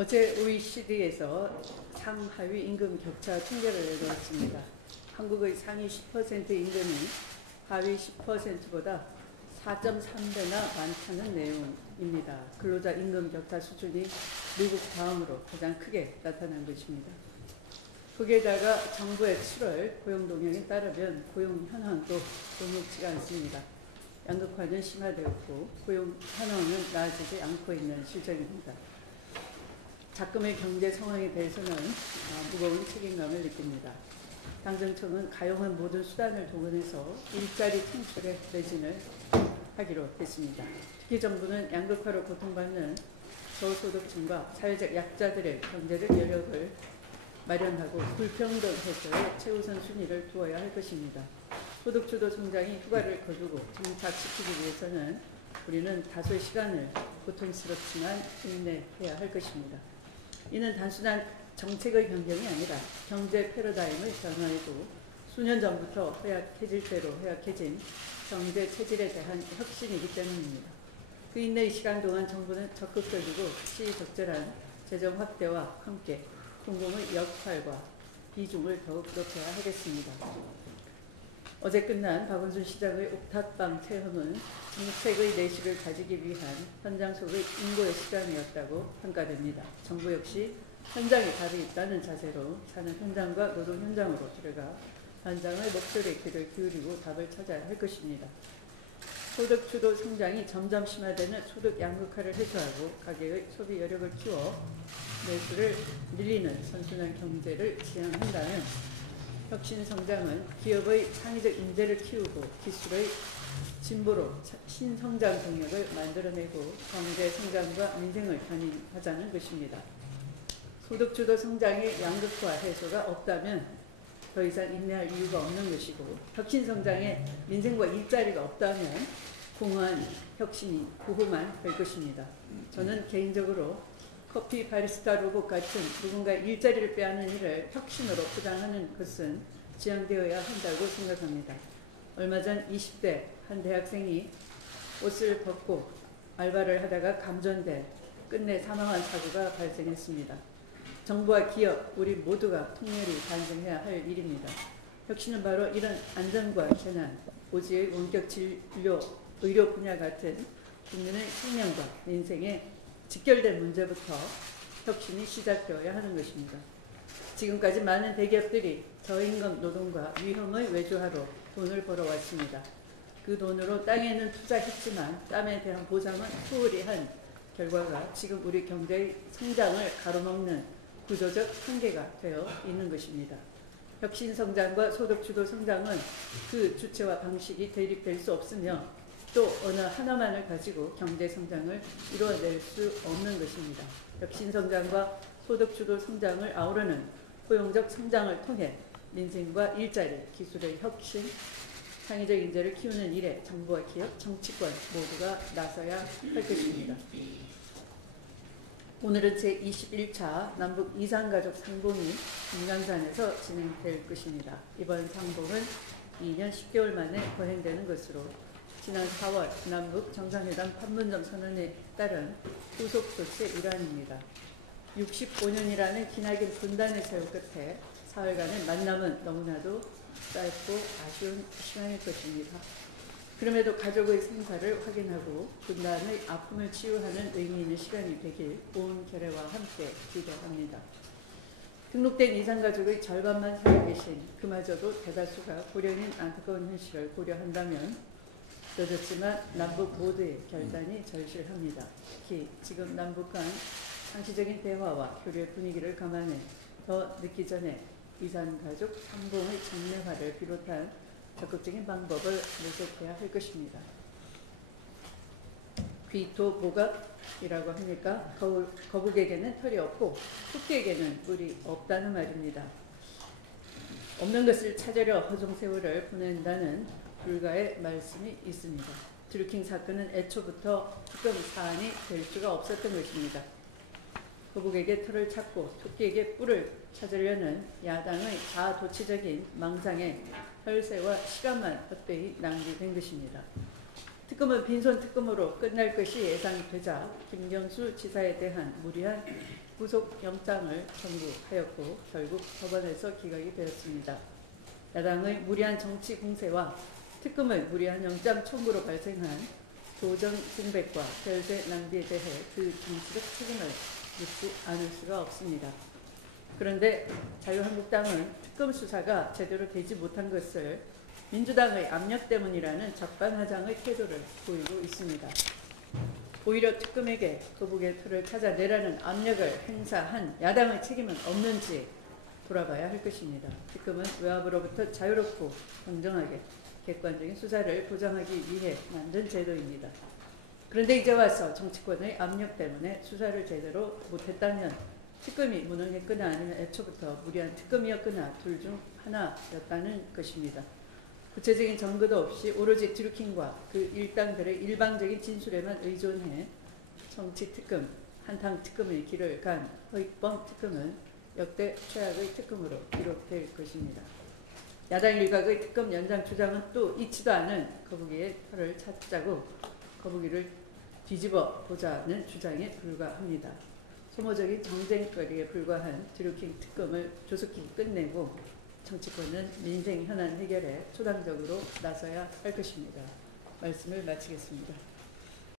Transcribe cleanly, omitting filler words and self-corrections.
어제 OECD에서 상하위 임금 격차 통계를 내놓았습니다. 한국의 상위 10% 임금이 하위 10%보다 4.3배나 많다는 내용입니다. 근로자 임금 격차 수준이 미국 다음으로 가장 크게 나타난 것입니다. 거기에다가 정부의 7월 고용 동향에 따르면 고용 현황도 녹록지가 않습니다. 양극화는 심화되었고 고용 현황은 나아지지 않고 있는 실정입니다. 작금의 경제 상황에 대해서는 무거운 책임감을 느낍니다. 당정청은 가용한 모든 수단을 동원해서 일자리 창출에 매진을 하기로 했습니다. 특히 정부는 양극화로 고통받는 저소득층과 사회적 약자들의 경제적 여력을 마련하고 불평등 해소에 최우선 순위를 두어야 할 것입니다. 소득주도 성장이 효과를 거두고 정착시키기 위해서는 우리는 다소의 시간을 고통스럽지만 인내해야 할 것입니다. 이는 단순한 정책의 변경이 아니라 경제 패러다임의 변화이고 수년 전부터 허약해질 대로 허약해진 경제 체질에 대한 혁신이기 때문입니다. 그 인내의 시간 동안 정부는 적극적이고 시의적절한 재정 확대와 함께 공공의 역할과 비중을 더욱 높여야 하겠습니다. 어제 끝난 박원순 시장의 옥탑방 체험은 정책의 내실을 가지기 위한 현장 속의 인고의 시간이었다고 평가됩니다. 정부 역시 현장에 답이 있다는 자세로 사는 현장과 노동 현장으로 들어가 현장의 목소리에 귀를 기울이고 답을 찾아야 할 것입니다. 소득 주도 성장이 점점 심화되는 소득 양극화를 해소하고 가계의 소비 여력을 키워 매수를 늘리는 선순환 경제를 지향한다면 혁신 성장은 기업의 창의적 인재를 키우고 기술의 진보로 신성장 동력을 만들어내고 경제 성장과 민생을 견인하자는 것입니다. 소득주도 성장의 양극화 해소가 없다면 더 이상 인내할 이유가 없는 것이고 혁신 성장에 민생과 일자리가 없다면 공허한 혁신이 구호만 될 것입니다. 저는 개인적으로 커피 바리스타 로봇 같은 누군가 일자리를 빼앗는 일을 혁신으로 포장하는 것은 지양되어야 한다고 생각합니다. 얼마 전 20대 한 대학생이 옷을 벗고 알바를 하다가 감전돼 끝내 사망한 사고가 발생했습니다. 정부와 기업, 우리 모두가 통렬히 반성해야 할 일입니다. 혁신은 바로 이런 안전과 재난, 오지의 원격 진료, 의료 분야 같은 국민의 생명과 민생에 직결된 문제부터 혁신이 시작되어야 하는 것입니다. 지금까지 많은 대기업들이 저임금 노동과 위험의 외주화로 돈을 벌어왔습니다. 그 돈으로 땅에는 투자했지만 땀에 대한 보상은 소홀히 한 결과가 지금 우리 경제의 성장을 가로막는 구조적 한계가 되어 있는 것입니다. 혁신 성장과 소득 주도 성장은 그 주체와 방식이 대립될 수 없으며 또 어느 하나만을 가지고 경제 성장을 이루어낼 수 없는 것입니다. 혁신 성장과 소득 주도 성장을 아우르는 포용적 성장을 통해 민생과 일자리, 기술의 혁신, 창의적 인재를 키우는 일에 정부와 기업, 정치권 모두가 나서야 할 것입니다. 오늘은 제21차 남북 이산가족 상봉이 금강산에서 진행될 것입니다. 이번 상봉은 2년 10개월 만에 거행되는 것으로 지난 4월 남북 정상회담 판문점 선언에 따른 후속 조치의 일환입니다. 65년이라는 기나긴 분단의 세월 끝에 사흘간의 만남은 너무나도 짧고 아쉬운 시간일 것입니다. 그럼에도 가족의 생사를 확인하고 분단의 아픔을 치유하는 의미 있는 시간이 되길 온 결의와 함께 기도합니다. 등록된 이산가족의 절반만 살아계신 그마저도 대다수가 고령인 안타까운 현실을 고려한다면 늦었지만 남북 모두의 결단이 절실합니다. 특히 지금 남북 간 상시적인 대화와 교류의 분위기를 감안해 더 늦기 전에 이산가족 상봉의 장려화를 비롯한 적극적인 방법을 모색해야 할 것입니다. 귀토보갑이라고 하니까 거북에게는 털이 없고 토끼에게는 뿔이 없다는 말입니다. 없는 것을 찾으려 허송세월을 보낸다는 불가의 말씀이 있습니다. 드루킹 사건은 애초부터 특검 사안이 될 수가 없었던 것입니다. 거북에게 털을 찾고 토끼에게 뿔을 찾으려는 야당의 자아도취적인 망상에 혈세와 시간만 헛되이 낭비된 것입니다. 특검은 빈손 특검으로 끝날 것이 예상되자 김경수 지사에 대한 무리한 구속영장을 청구하였고 결국 법원에서 기각이 되었습니다. 야당의 무리한 정치 공세와 특검의 무리한 영장 청구로 발생한 조정 공백과 별세 낭비에 대해 그 정치적 책임을 묻지 않을 수가 없습니다. 그런데 자유한국당은 특검 수사가 제대로 되지 못한 것을 민주당의 압력 때문이라는 적반하장의 태도를 보이고 있습니다. 오히려 특검에게 거북의 털을 찾아내라는 압력을 행사한 야당의 책임은 없는지 돌아봐야 할 것입니다. 특검은 외압으로부터 자유롭고 공정하게 객관적인 수사를 보장하기 위해 만든 제도입니다. 그런데 이제 와서 정치권의 압력 때문에 수사를 제대로 못했다면 특검이 무능했거나 아니면 애초부터 무리한 특검이었거나 둘 중 하나였다는 것입니다. 구체적인 증거도 없이 오로지 드루킹과 그 일당들의 일방적인 진술에만 의존해 정치 특검, 한탕 특검의 길을 간 허익범 특검은 역대 최악의 특검으로 기록될 것입니다. 야당 일각의 특검 연장 주장은 또 잊지도 않은 거북이의 털을 찾자고 거북이를 뒤집어 보자는 주장에 불과합니다. 소모적인 정쟁거리에 불과한 드루킹 특검을 조속히 끝내고 정치권은 민생 현안 해결에 초당적으로 나서야 할 것입니다. 말씀을 마치겠습니다.